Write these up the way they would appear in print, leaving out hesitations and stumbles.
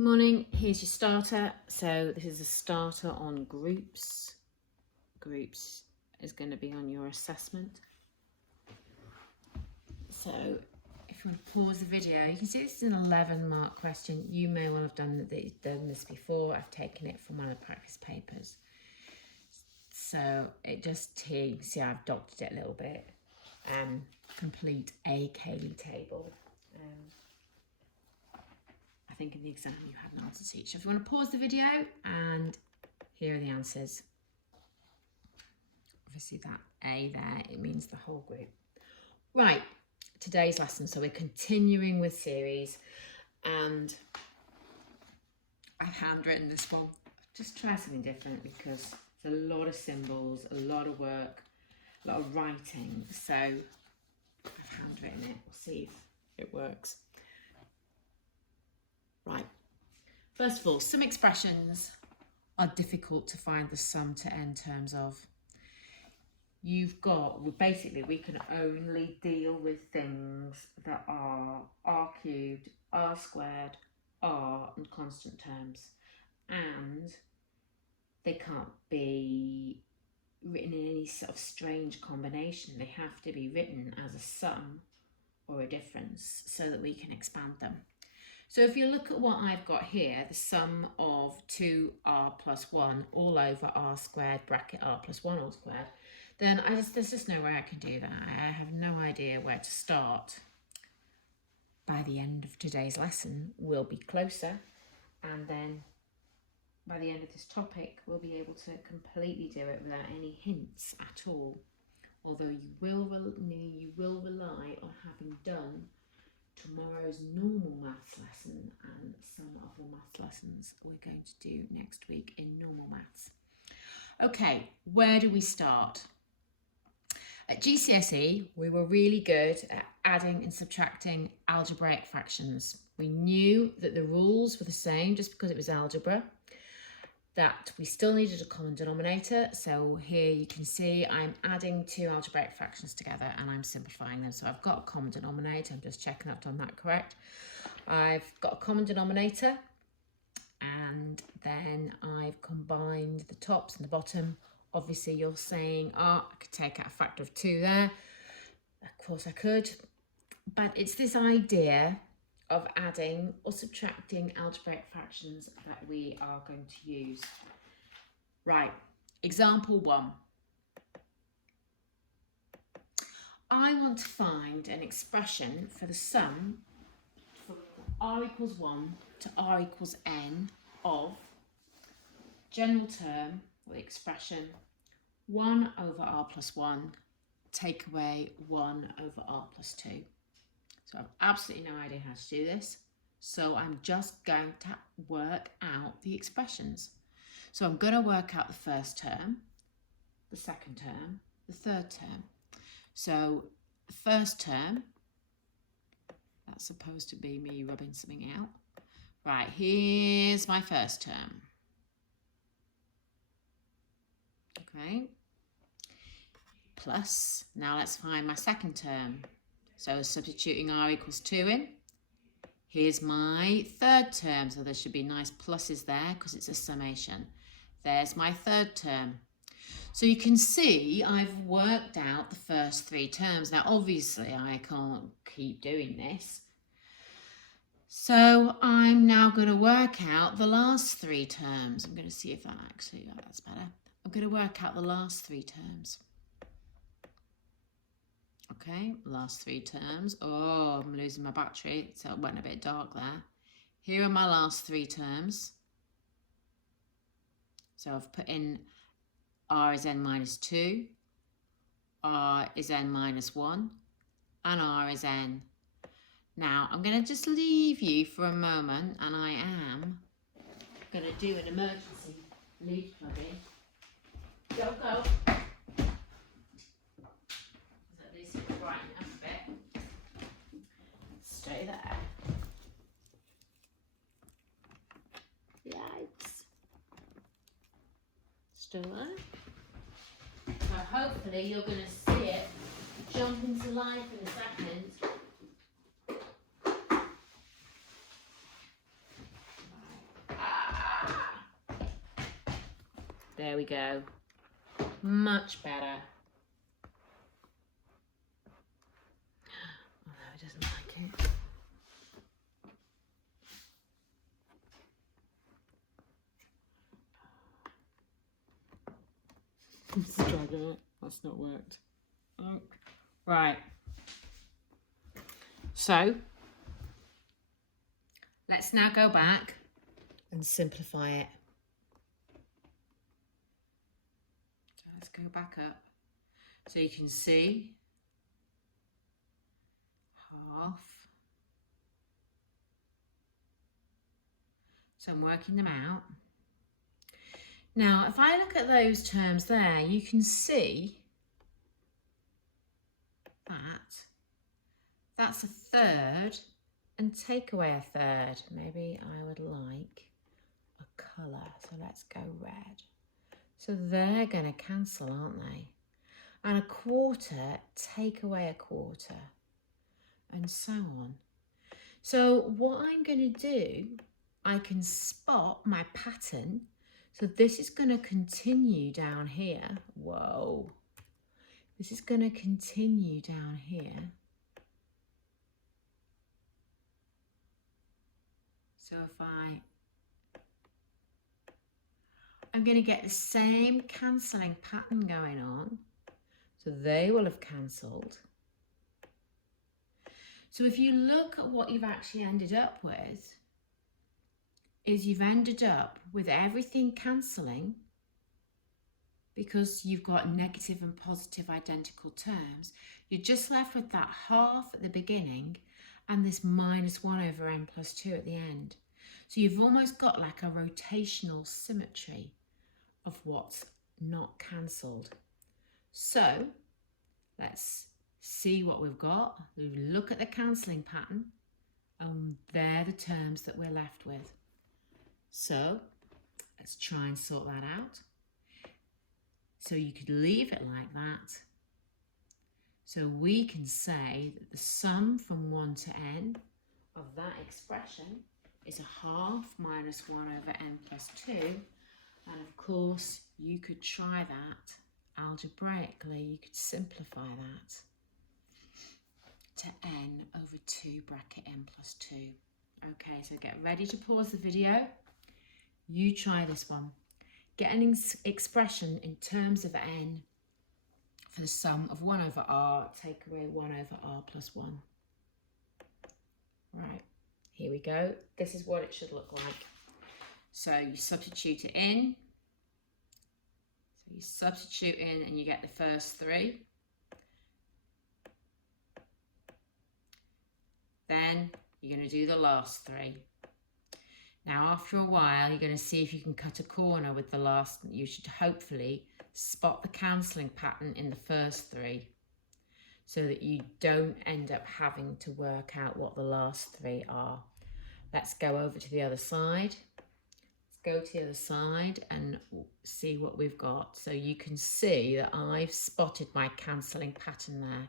Morning, here's your starter. So this is a starter on groups. Groups is going to be on your assessment. So if you want to pause the video, you can see this is an 11-mark question. You may well have done this before. I've taken it from one of the practice papers. So it just here, you can see I've doctored it a little bit. Complete a Cayley table. I think in the exam you had an answer to each. So if you want to pause the video, and here are the answers. Obviously that A there, it means the whole group. Right, today's lesson. So we're continuing with series, and I've handwritten this one. Just try something different because there's a lot of symbols, a lot of work, a lot of writing. So I've handwritten it. We'll see if it works. Right, first of all, some expressions are difficult to find the sum to end terms of. You've got, basically we can only deal with things that are r cubed, r squared, r and constant terms, and they can't be written in any sort of strange combination. They have to be written as a sum or a difference so that we can expand them. So if you look at what I've got here, the sum of 2r plus 1 all over r squared bracket r plus 1 all squared, then there's just no way I can do that. I have no idea where to start. By the end of today's lesson, we'll be closer, and then by the end of this topic, we'll be able to completely do it without any hints at all. Although you will rely on having done tomorrow's normal maths lesson and some other maths lessons we're going to do next week in normal maths. Okay, where do we start? At GCSE, we were really good at adding and subtracting algebraic fractions. We knew that the rules were the same just because it was algebra, that we still needed a common denominator. So here you can see I'm adding two algebraic fractions together and I'm simplifying them. So I've got a common denominator. I'm just checking I've done that correct. I've got a common denominator, and then I've combined the tops and the bottom. Obviously you're saying, oh, I could take out a factor of 2 there. Of course I could, but it's this idea of adding or subtracting algebraic fractions that we are going to use. Right, example 1. I want to find an expression for the sum from r equals 1 to r equals n of general term, or the expression 1 over r plus 1 take away 1 over r plus 2. So I've absolutely no idea how to do this. So I'm just going to work out the expressions. So I'm going to work out the first term, the second term, the third term. So the first term, that's supposed to be me rubbing something out. Right, here's my first term. Okay. Plus, now let's find my second term. So substituting r equals 2 in. Here's my third term. So there should be nice pluses there because it's a summation. There's my third term. So you can see I've worked out the first 3 terms. Now, obviously, I can't keep doing this. So I'm now going to work out the last 3 terms. I'm going to see if that's better. I'm going to work out the last 3 terms. Okay, last 3 terms. Oh, I'm losing my battery, so it went a bit dark there. Here are my last 3 terms. So I've put in r is n minus 2, r is n minus 1, and r is n. Now, I'm going to just leave you for a moment, and I am going to do an emergency lead plug-in. Go, go. Brighten up a bit. Stay there. Yikes. Still there. So hopefully you're going to see it jump into life in a second. Right. There we go. Much better. Oh, no, it doesn't like it. Let's try that. That's not worked. Oh. Right. So, let's now go back and simplify it. So let's go back up. So you can see half. So I'm working them out. Now, if I look at those terms there, you can see that that's a third, and take away a third. Maybe I would like a colour, so let's go red. So they're going to cancel, aren't they? And a quarter, take away a quarter, and so on. So what I'm going to do, I can spot my pattern. So this is going to continue down here. Whoa. This is going to continue down here. So if I'm going to get the same cancelling pattern going on. So they will have cancelled. So if you look at what you've actually ended up with, is you've ended up with everything cancelling because you've got negative and positive identical terms. You're just left with that half at the beginning and this minus 1 over n plus 2 at the end. So you've almost got like a rotational symmetry of what's not cancelled. So let's see what we've got. We look at the cancelling pattern and they're the terms that we're left with. So let's try and sort that out. So you could leave it like that. So we can say that the sum from 1 to n of that expression is a half minus 1 over n plus 2. And of course, you could try that algebraically. You could simplify that to n over 2 bracket n plus 2. Okay, so get ready to pause the video. You try this one. Get an expression in terms of n for the sum of 1 over r, take away 1 over r plus 1. Right, here we go. This is what it should look like. So you substitute it in. So you substitute in and you get the first 3. Then you're going to do the last 3. Now, after a while, you're going to see if you can cut a corner with the last. You should hopefully spot the cancelling pattern in the first 3 so that you don't end up having to work out what the last 3 are. Let's go over to the other side. Let's go to the other side and see what we've got. So you can see that I've spotted my cancelling pattern there.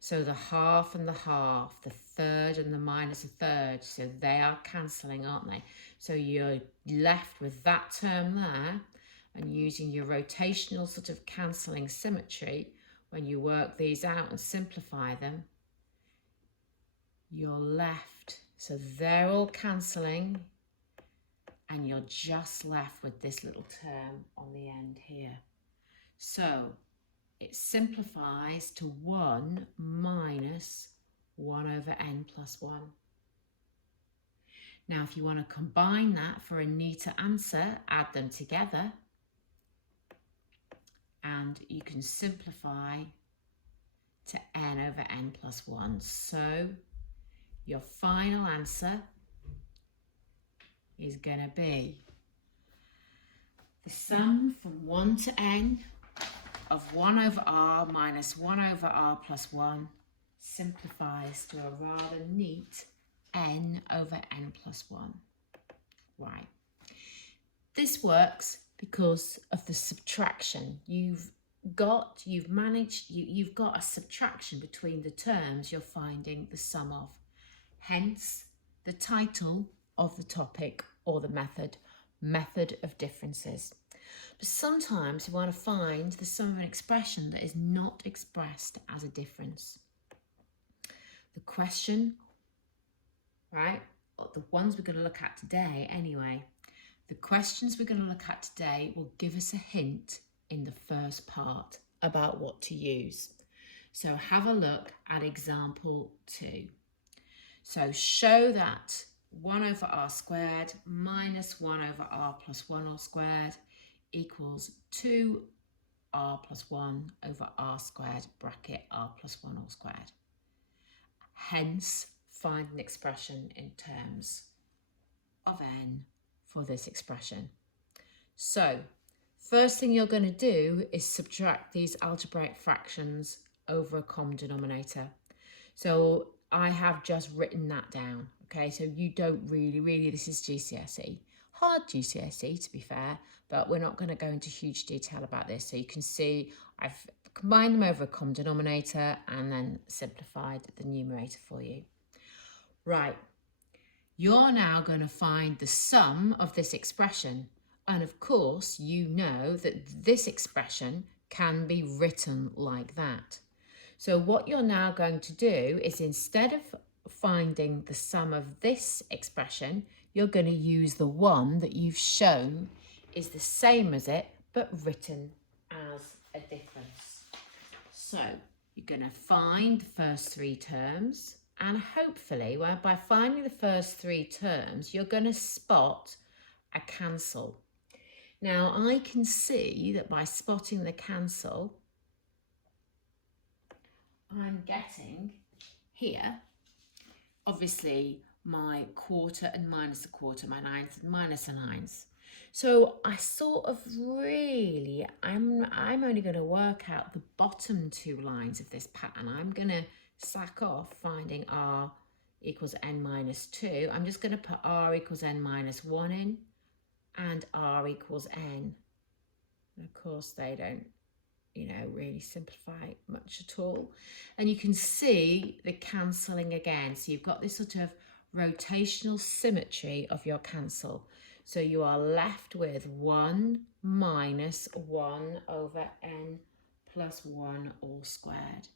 So the half and the half, the third and the minus a third, so they are cancelling, aren't they? So you're left with that term there, and using your rotational sort of cancelling symmetry, when you work these out and simplify them, you're left. So they're all cancelling, and you're just left with this little term on the end here. So it simplifies to 1 minus 1 over n plus 1. Now, if you want to combine that for a neater answer, add them together. And you can simplify to n over n plus 1. So your final answer is going to be the sum from 1 to n of 1 over r minus 1 over r plus 1 simplifies to a rather neat n over n plus 1. Right. This works because of the subtraction. You've got a subtraction between the terms you're finding the sum of. Hence, the title of the topic or the method of differences. But sometimes you want to find the sum of an expression that is not expressed as a difference. The question, right, or the ones we're going to look at today anyway, the questions we're going to look at today will give us a hint in the first part about what to use. So have a look at example 2. So show that 1 over r squared minus 1 over r plus 1 all squared equals 2r plus 1 over r squared bracket r plus 1 all squared. Hence, find an expression in terms of n for this expression. So, first thing you're going to do is subtract these algebraic fractions over a common denominator. So I have just written that down, okay? So you don't really, this is GCSE. Hard GCSE, to be fair, but we're not going to go into huge detail about this. So you can see I've combined them over a common denominator and then simplified the numerator for you. Right, you're now going to find the sum of this expression. And of course, you know that this expression can be written like that. So what you're now going to do is, instead of finding the sum of this expression, you're going to use the one that you've shown is the same as it, but written as a difference. So you're going to find the first 3 terms, and hopefully, well, by finding the first 3 terms, you're going to spot a cancel. Now, I can see that by spotting the cancel, I'm getting here, obviously, my quarter and minus a quarter, my ninth and minus a ninth. So I sort of really, I'm only going to work out the bottom 2 lines of this pattern. I'm going to sack off finding r equals n minus 2. I'm just going to put r equals n minus 1 in and r equals n. And of course, they don't, really simplify much at all. And you can see the cancelling again. So you've got this sort of rotational symmetry of your cancel. So you are left with 1 minus 1 over n plus 1 all squared.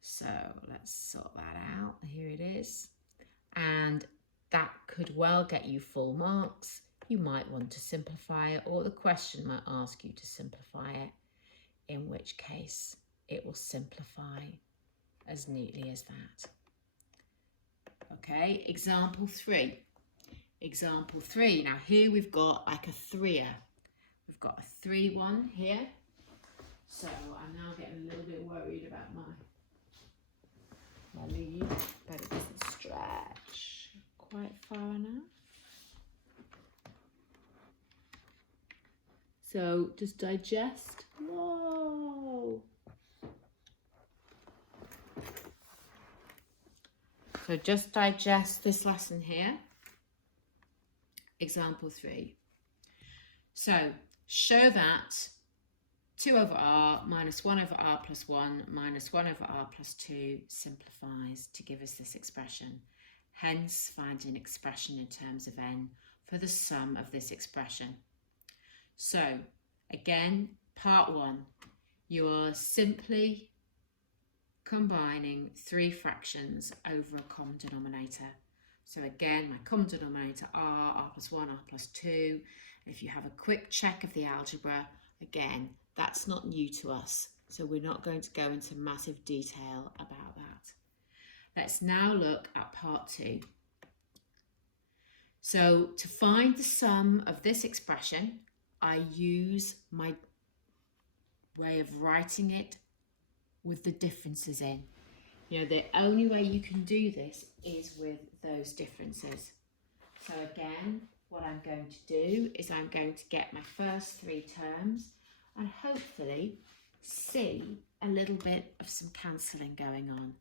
So let's sort that out. Here it is. And that could well get you full marks. You might want to simplify it, or the question might ask you to simplify it, in which case it will simplify as neatly as that. Okay, example 3. Example 3. Now here we've got like a 3er. We've got a 3-1 here. So I'm now getting a little bit worried about my lead, but it doesn't stretch quite far enough. So just digest. Whoa. So just digest this lesson here. Example 3. So show that 2 over r minus 1 over r plus 1 minus 1 over r plus 2 simplifies to give us this expression. Hence, find an expression in terms of n for the sum of this expression. So, again, part 1, you are simply combining 3 fractions over a common denominator. So again, my common denominator r plus 1, r plus 2. If you have a quick check of the algebra, again, that's not new to us. So we're not going to go into massive detail about that. Let's now look at part 2. So to find the sum of this expression, I use my way of writing it with the differences in. The only way you can do this is with those differences. So again, what I'm going to do is I'm going to get my first 3 terms and hopefully see a little bit of some cancelling going on.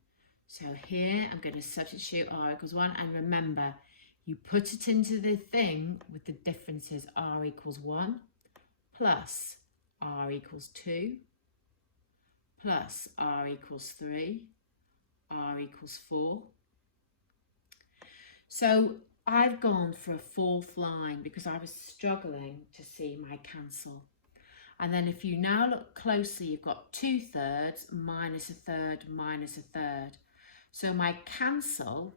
So here I'm going to substitute r equals 1, and remember, you put it into the thing with the differences r equals 1 plus r equals 2 plus r equals 3, r equals 4. So I've gone for a fourth line because I was struggling to see my cancel. And then if you now look closely, you've got 2/3 minus a third minus a third. So my cancel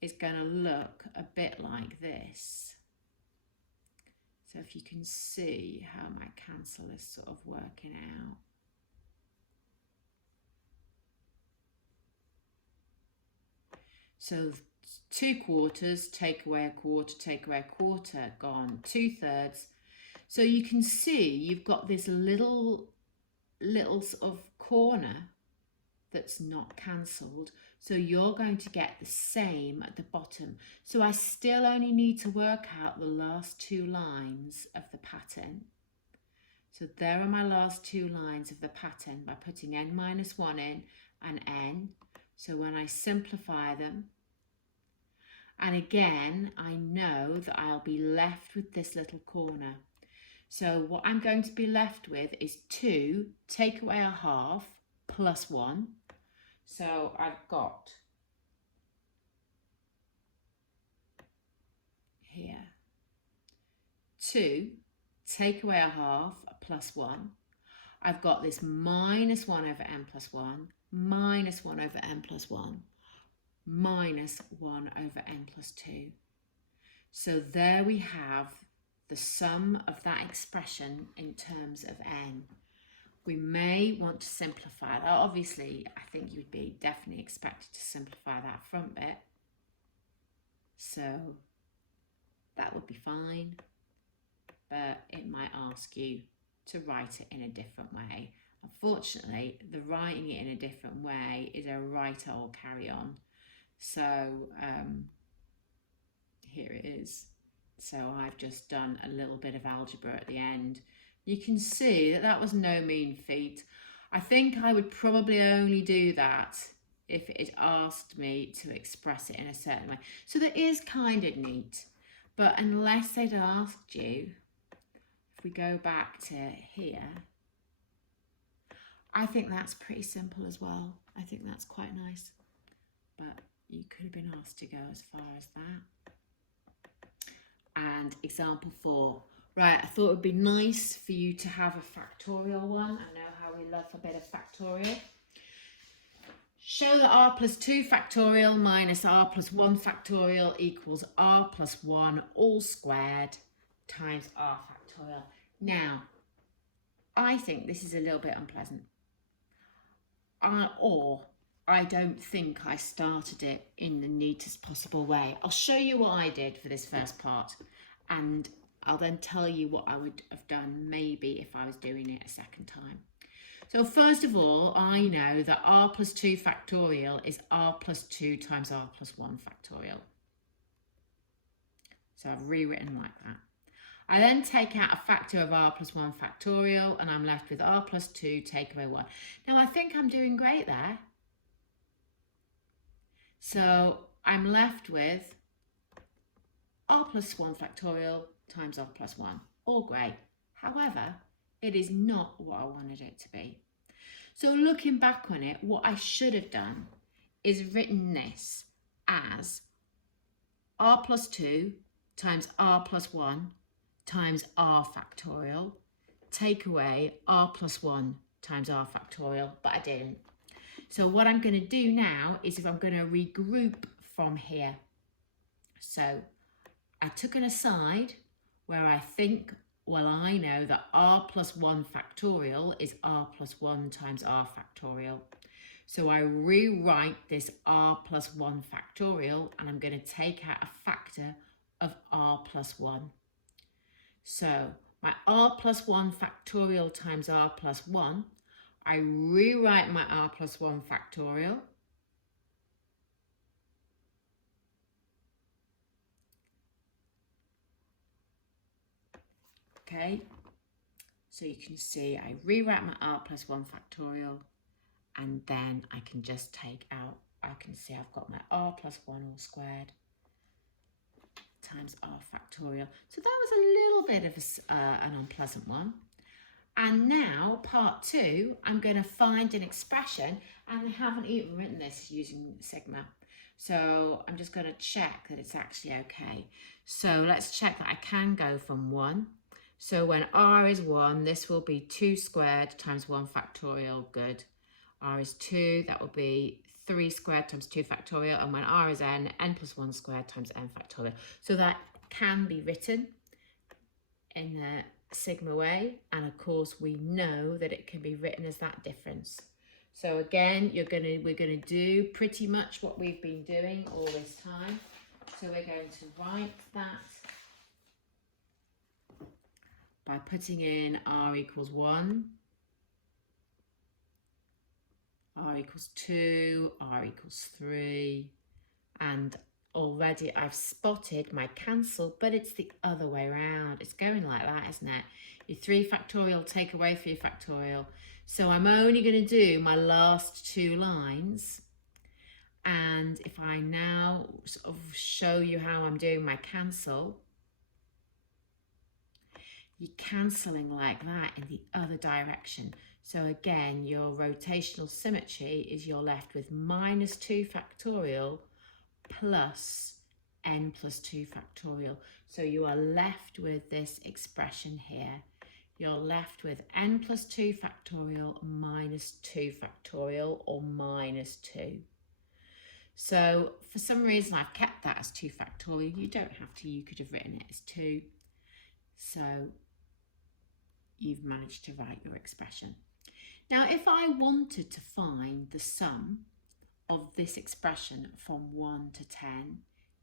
is going to look a bit like this. So if you can see how my cancel is sort of working out. So 2/4, take away a quarter, take away a quarter, gone. 2/3. So you can see you've got this little sort of corner that's not cancelled. So you're going to get the same at the bottom. So I still only need to work out the last 2 lines of the pattern. So there are my last 2 lines of the pattern by putting n-1 in and n. So when I simplify them, and again, I know that I'll be left with this little corner. So what I'm going to be left with is 2, take away a half, plus 1. So I've got here 2, take away a half, plus 1. I've got this minus 1 over n plus 1, minus 1 over n plus 1, minus 1 over n plus 2. So there we have the sum of that expression in terms of n. We may want to simplify that. Obviously, I think you'd be definitely expected to simplify that front bit. So that would be fine, but it might ask you to write it in a different way. Unfortunately, the writing it in a different way is a write or carry on. So here it is. So I've just done a little bit of algebra at the end. You can see that that was no mean feat. I think I would probably only do that if it asked me to express it in a certain way. So that is kind of neat, but unless they'd asked you, if we go back to here, I think that's pretty simple as well. I think that's quite nice, but you could have been asked to go as far as that. And example 4. Right, I thought it would be nice for you to have a factorial one. I know how we love a bit of factorial. Show that r plus 2 factorial minus r plus 1 factorial equals r plus 1 all squared times r factorial. Now, I think this is a little bit unpleasant. Or I don't think I started it in the neatest possible way. I'll show you what I did for this first part, and I'll then tell you what I would have done maybe if I was doing it a second time. So first of all, I know that r plus 2 factorial is r plus 2 times r plus 1 factorial. So I've rewritten like that. I then take out a factor of r plus 1 factorial, and I'm left with r plus 2 take away 1. Now I think I'm doing great there. So I'm left with r plus 1 factorial times r plus 1. All great. However, it is not what I wanted it to be. So looking back on it, what I should have done is written this as r plus 2 times r plus 1 times r factorial, take away r plus 1 times r factorial, but I didn't. So what I'm going to do now is I'm going to regroup from here. So I took an aside where I think, well, I know that r plus 1 factorial is r plus 1 times r factorial. So I rewrite this r plus 1 factorial, and I'm going to take out a factor of r plus 1. So my r plus 1 factorial times r plus 1, I rewrite my r plus 1 factorial. Okay, so you can see I rewrite my r plus 1 factorial, and then I can just take out, I can see I've got my r plus 1 all squared times r factorial. So that was a little bit of an unpleasant one. And now, part 2, I'm going to find an expression, and I haven't even written this using sigma, So I'm just going to check that it's actually okay. So let's check that I can go from 1. So when r is 1, this will be 2 squared times 1 factorial, good. R is 2, that will be 3 squared times 2 factorial. And when r is n plus 1 squared times n factorial. So that can be written in the sigma way. And of course, we know that it can be written as that difference. So again, we're gonna do pretty much what we've been doing all this time. So we're going to write that by putting in r equals 1, r equals 2, r equals 3, and already I've spotted my cancel, but it's the other way around. It's going like that, isn't it? Your 3 factorial take away 3 factorial. So I'm only going to do my last 2 lines. And if I now sort of show you how I'm doing my cancel, you're cancelling like that in the other direction. So again, your rotational symmetry is you're left with minus 2 factorial plus n plus 2 factorial. So you are left with this expression here. You're left with n plus 2 factorial minus 2 factorial, or minus 2. So for some reason I've kept that as 2 factorial. You don't have to, you could have written it as 2. So you've managed to write your expression. Now if I wanted to find the sum of this expression from 1 to 10,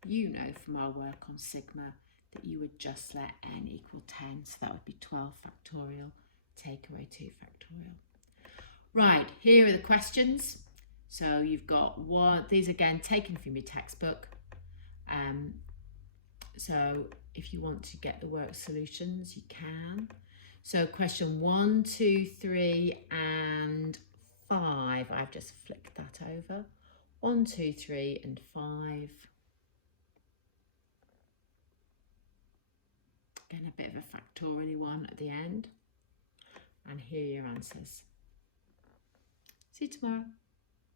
you know from our work on sigma that you would just let n equal 10, so that would be 12 factorial, take away 2 factorial. Right, here are the questions. So you've got one, these again taken from your textbook. So if you want to get the work solutions, you can. So question 1, 2, 3 and 5. I've just flicked that over. 1, 2, 3 and 5. Again, a bit of a factorial one at the end. And here are your answers. See you tomorrow.